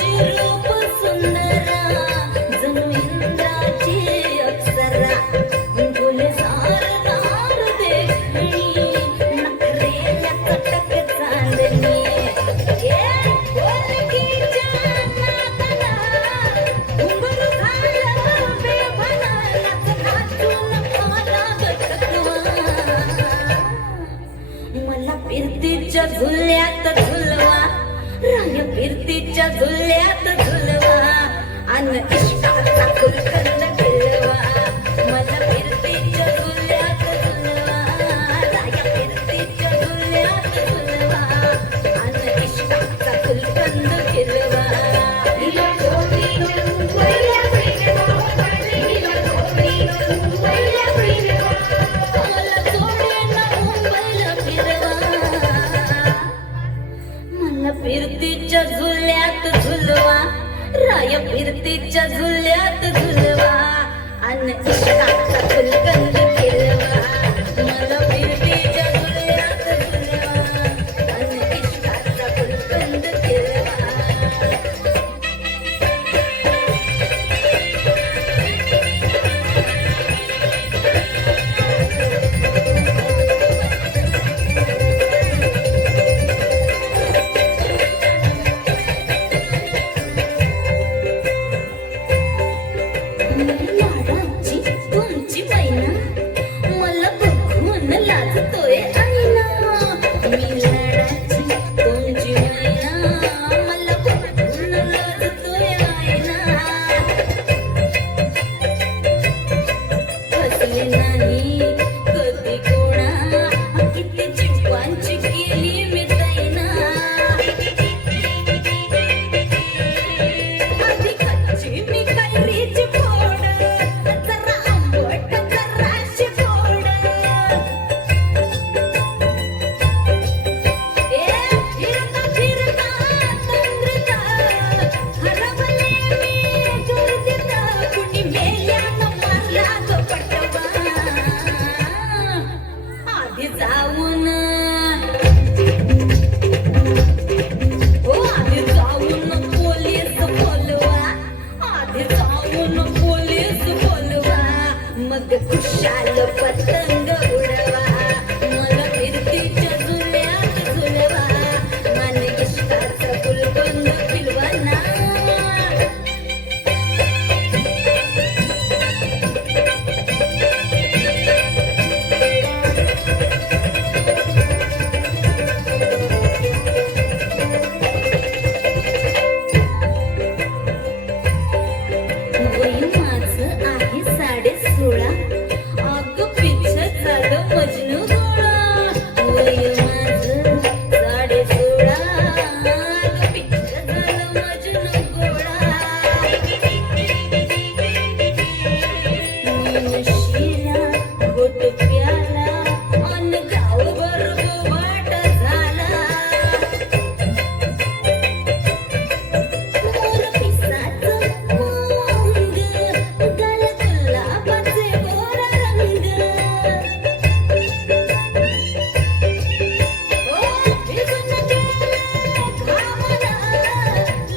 रूप सुंदरा जणू इंद्राची अप्सरा गुलजार दार देखणी नखरेल्या चटक चांदणी बोलकीच्या नादाला घुंगरू झालं बेभान नाचून आला गटकवा मला फिरतीच्या झुल्यात झुलवा राय फिरतीच्या झुल्यात झुलवा अन इश्काचा फुलकंद फिरवा मला फिरतीच्या झुल्यात झुलवा राय फिरतीच्या झुल्यात झुलवा अन इश्काचा फुलकंद फिरवा हिला गोरी पहिल्या मला जोडीनं मुंबईला फिरवा मला फिरतीच्या झुल्यात झुलवा राय फिरतीच्या झुल्यात झुलवा अन इश्काचा फुलकंद फिरवा मला फिरतीच्या झुल्यात झुलवा अन इश्काचा फुलकंद फिरवा लाडाची तुमची मैना मला बघून लाजतोय आईना मी लाडाची तुमची मैना मला बघून लाजतोय आईना फसले नाही कधी कोणा किती चिपांची केली मी दैना आधी कच्ची मी कैरीची फोड जरा आंबट जराशी फोड फिरता फिरता तंद्रीत हरवले मी गर्दीत कुणी मेल्यानं मारला तो पटवा आधी जाऊन आधी जाऊन पोलीस बोलवा आधी जाऊन पोलीस बोलवा मग खुशाल पतंग उडवा मला फिरतीच्या झुल्यात झुलवा मन इश्काचा फुलकंद फिरवा ना वय माझं आहे 16.5 अगं पिच्छ झालं मजनू गोळा वय माझं 16.5 अगं पिच्छ झालं मजनू गोळा नशिला गोट प्याला अन गावभर वाट झाला मोर पिसाचं वांग गळ गुलाबाचे गोरा रंग भिजून गेले घामाला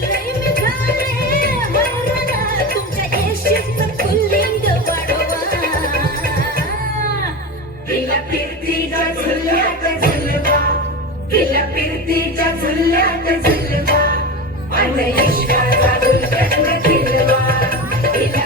लय मी झाले हैराण तुमच्या येशीचं पुल्लिंग वाढवा हिला फिरतीच्या झुल्यात झुलवा हिला फिरतीच्या झुल्यात झुलवा अन इश्काचा फुलकंद फिरवा हिला